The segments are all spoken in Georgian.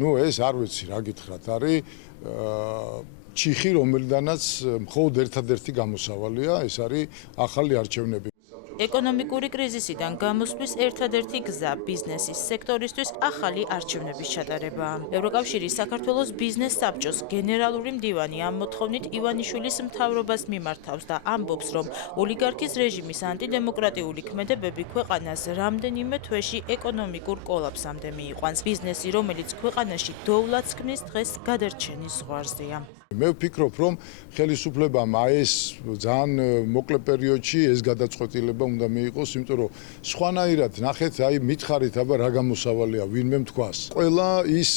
ნუ ეს არ ვიცი რა გითხრათ, არის ჩიხი, რომელიდანაც მხოლოდ ერთადერთი გამოსავალია, ეს არის ახალი არჩევნები. ეკონომიკური კრიზისიდან გამოსვლის ერთადერთი გზა ბიზნესის სექტორისთვის ახალი არჩევნების ჩატარებაა. ევროკავშირის საქართველოს ბიზნეს საბჭოს გენერალური მდივანი ამ მოთხოვნით ივანიშვილის მთავრობას მიმართავს და ამბობს, რომ ოლიგარქის რეჟიმის ანტიდემოკრატიული ქმედებები ქვეყანას რამდენიმე თვეში ეკონომიკურ კოლაფსამდე მიიყვანს. ბიზნესი, რომელიც ქვეყანაში დოვლათს ქმნის, დღეს გადარჩენის ზღვარზეა. მე ვფიქრობ, რომ ხელისუფლებამ ეს ძალიან მოკლე პერიოდში ეს გადაწყვეტილება უნდა მიიღოს, იმიტომ რომ სხვანაირად ნახეთ, მითხარით, აბა რა გამოსავალია ვინმე თქვას. ყველა ის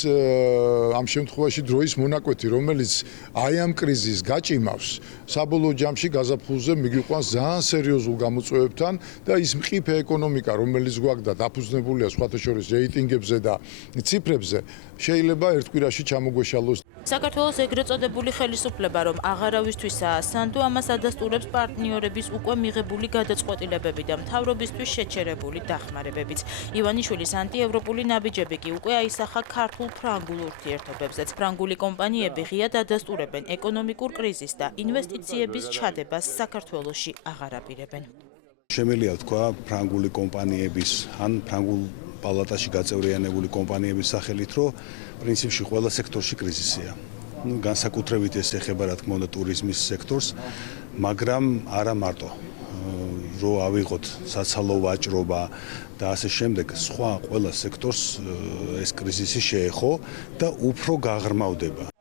ამ შემთხვევაში დროის მონაკვეთი, რომელიც ამ კრიზისს გაჭიმავს, საბოლოო ჯამში გაზაფხულზე მიგიყვანს ძალიან სერიოზულ გამოწვევებთან და ის მყიფე ეკონომიკა, რომელიც გვაქვს და დაფუძნებულია სხვათა შორის რეიტინგებზე და ციფრებზე, შეიძლება ერთ კვირაში ჩამოგვეშალოს. საქართველოს ეგრეთ წოდებული ხელისუფლება, რომ აღარავისთვისაა სანდო, ამას ადასტურებს პარტნიორების უკვე მიღებული გადაწყვეტილებები და მთავრობისთვის შეჩერებული დახმარებებიც. ივანიშვილის ანტიევროპული ნაბიჯები კი უკვე აისახა ქართულ-ფრანგულ ურთიერთობებზეც. ფრანგული კომპანიები ღიად ადასტურებენ ეკონომიკურ კრიზისს და ინვესტიციების ჩადებას საქართველოში აღარ აპირებენ. შემიძლია თქვა ფრანგული კომპანიების ან ფრანგულ პალატაში გაწევრიანებული კომპანიების სახელით, რომ პრინციპში ყველა სექტორში კრიზისია. განსაკუთრებით ეს ეხება რა თქმა უნდა ტურიზმის სექტორს, მაგრამ არა მარტო. რომ ავიღოთ საცალო ვაჭრობა და ასე შემდეგ, სხვა ყველა სექტორს ეს კრიზისი შეეხო და უფრო გაღრმავდება.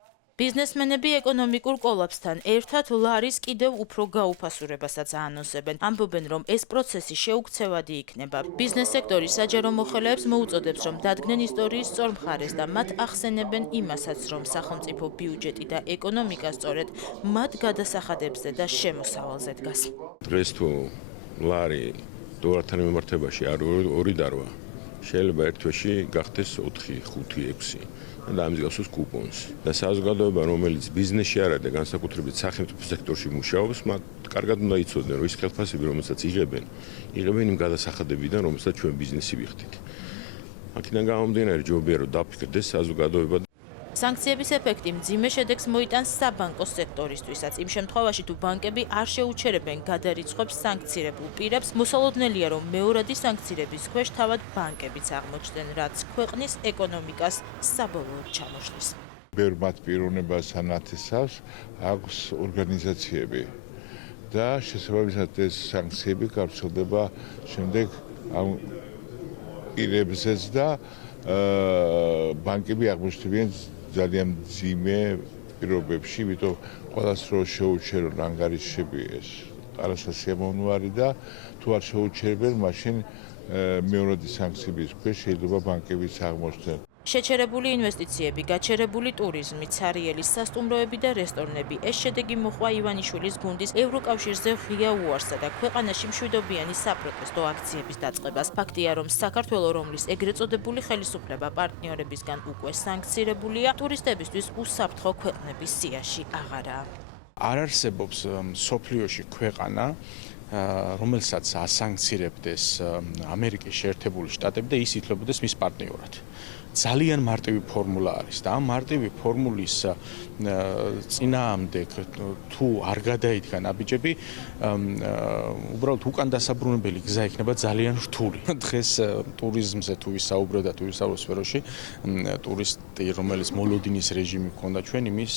ბიზნესმენები ეკონომიკურ კოლაფსთან ერთად ლარის კიდევ უფრო გაუფასურებასაც აანონსებენ. ამბობენ, რომ ეს პროცესი შეუქცევადი იქნება. ბიზნეს სექტორი საჯარო მოხელეებს მოუწოდებს, რომ დადგნენ ისტორიის სწორ მხარეს და მათ ახსენებენ იმასაც, რომ სახელმწიფო ბიუჯეტი და ეკონომიკა სწორედ მათ გადასახადებზე და შემოსავალზე დგას. დღეს თუ ლარი დოლართან მიმართებაში არ 2 დარვა, შეიძლება ერთ თვეში გახდეს 4, 5, 6. და ამის გასვლის კუპონს. და საზოგადოება, რომელიც ბიზნესში არა და განსაკუთრებით სახელმწიფო სექტორში მუშაობს, მათ კარგად უნდა იცოდნენ, რომ ის ხელფასები, რომელსაც იღებენ იმ გადასახადებიდან, რომელსაც ჩვენ ბიზნესი ვიხდით. აქედან გამომდინარე, ჯობია რომ დაფიქრდეს საზოგადოება. სანქციების ეფექტი მძიმე შედეგს მოიტანს საბანკო სექტორისთვისაც. იმ შემთხვევაში, თუ ბანკები არ შეუჩერებენ გადარიცხვებს სანქცირებულ პირებს, მოსალოდნელია, რომ მეორადი სანქცირების ქვეშ თავად ბანკებიც აღმოჩნდნენ, რაც ქვეყნის ეკონომიკას საბოლოოდ ჩამოშლის. ბევრ მათ პიროვნებას ანათესავს აქვს ორგანიზაციები და შესაბამისად ეს სანქციები გავრცელდება შემდეგ ამ პირებზეც და ბანკები აღმოჩნდებიან ძალიან მძიმე პირობებში, იმიტომ ყველას რო შეუჩერონ ანგარიშები ეს არასასიამოვნოა და თუ არ შეუჩერებენ, მაშინ მეორადი სანქციების ქვეშ შეიძლება ბანკებიც აღმოჩნდნენ. შეჩერებული ინვესტიციები, გაჩერებული ტურიზმი, ცარიელის სასტუმროები და რესტორნები. ეს შედეგი მოჰყვა ივანიშვილის გუნდის ევროკავშირზე ღია უარსა და ქვეყანაში მშვიდობიანი საპროტესტო აქციების დაწყებას. ფაქტია, რომ საქართველოს, რომლის ეგრეთ წოდებული ხელისუფლება პარტნიორებისგან უკვე სანქცირებულია, ტურისტებისთვის უსაფრთხო ქვეყნების სიაში აღარაა. არ არსებობს მსოფლიოში ქვეყანა, რომელსაც ასანქცირებდეს ამერიკის შეერთებული შტატები და ის ითვლებოდეს მის პარტნიორად. ძალიან მარტივი ფორმულა არის და ამ მარტივი ფორმულის წინააღმდეგ თუ არ გადაიდგა ნაბიჯები, უბრალოდ უკან დასაბრუნებელი გზა იქნება ძალიან რთული. დღეს ტურიზმზე თუ ვისაუბრო და თუ ვისაუბრო სფეროში, ტურისტი, რომელიც მოლოდინის რეჟიმი ჰქონდა ჩვენ, იმის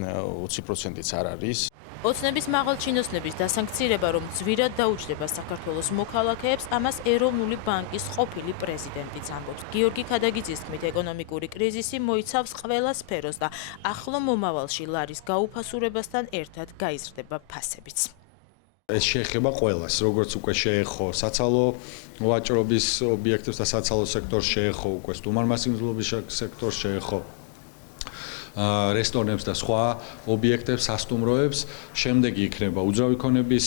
20%-იც არ არის. ოცნების მაღალჩინოსნების დასანქცირება, რომ ძვირად დაუჯდება საქართველოს მოქალაქეებს, ამას ეროვნული ბანკის ყოფილი პრეზიდენტიც ამბობს. გიორგი ქადაგიძის თქმით, ეკონომიკური კრიზისი მოიცავს ყველა სფეროს და ახლო მომავალში ლარის გაუფასურებასთან ერთად გაიზრდება ფასებიც. ეს შეეხება ყველას, როგორც უკვე შეეხო საცალო ვაჭრობის ობიექტებს და საცალო სექტორს შეეხო უკვე სტუმარმასინძლობის სექტორს შეეხო რესტორნებს და სხვა ობიექტებს, სასტუმროებს, შემდეგი იქნება უძრავი ქონების,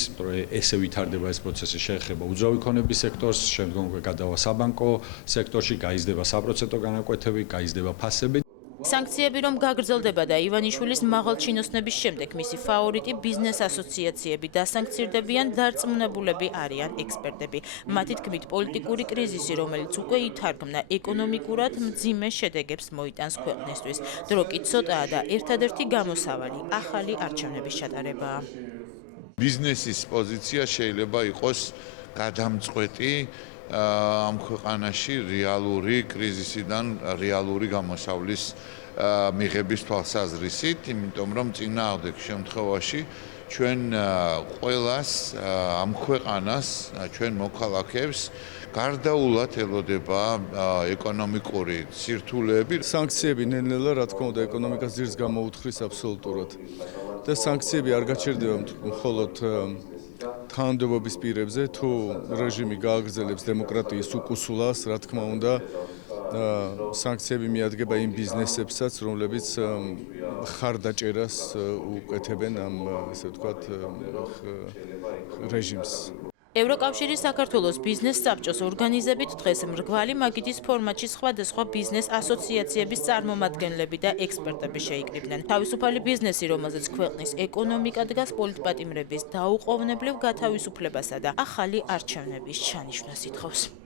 ესე ვითარდება ეს პროცესი, შეეხება უძრავი ქონების სექტორს, შემდგომ გადავა საბანკო სექტორში, გაიზრდება საპროცენტო განაკვეთები, გაიზრდება ფასები. სანქციები რომ გაგრძელდება და ივანიშვილის მაღალჩინოსნების შემდეგ მისი ფავორიტი ბიზნეს ასოციაციები დასანქცირდებიან, დარწმუნებულები არიან ექსპერტები. მათი თქმით, პოლიტიკური კრიზისი, რომელიც უკვე ითარგმნა, ეკონომიკურად მძიმე შედეგებს მოიტანს ქვეყნისთვის. დრო კი ცოტაა და ერთადერთი გამოსავალი ახალი არჩევნების ჩატარებაა. ბიზნესის პოზიცია შეიძლება იყოს გადამწყვეტი ამ ქვეყანაში რეალური კრიზისიდან რეალური გამოსავლის მიღების თვალსაზრისით, იმიტომ რომ წინააღმდეგ შემთხვევაში ჩვენ ყველას ამ ქვეყანას, ჩვენ მოქალაქეებს გარდაულად ელოდება ეკონომიკური სირთულეები. სანქციები ნელ-ნელა, რა თქმა უნდა, ეკონომიკას ძირს გამოუთხრის აბსოლუტურად. და სანქციები არ გაჩერდება მხოლოდ თანამდებობის პირებზე, თუ რეჟიმი გააგრძელებს დემოკრატიის უკუსულას, რა თქმა უნდა, სანქციები მიადგება იმ ბიზნესებსაც, რომლებიც ხარდაჭერას უკეთებენ ამ, ესე ვთქვათ, რეჟიმს. ევროკავშირის საქართველოს ბიზნეს საბჭოს ორგანიზებით დღეს მრგვალი მაგიდის ფორმატში სხვადასხვა ბიზნეს ასოციაციების წარმომადგენლები და ექსპერტები შეიკრიბნენ. თავისუფალი ბიზნესი, რომელზეც ქვეყნის ეკონომიკა დგას პოლიტპატიმრების დაუყოვნებლივ გათავისუფლებასა და ახალი არჩევნების ჩანიშვნას ითხოვს.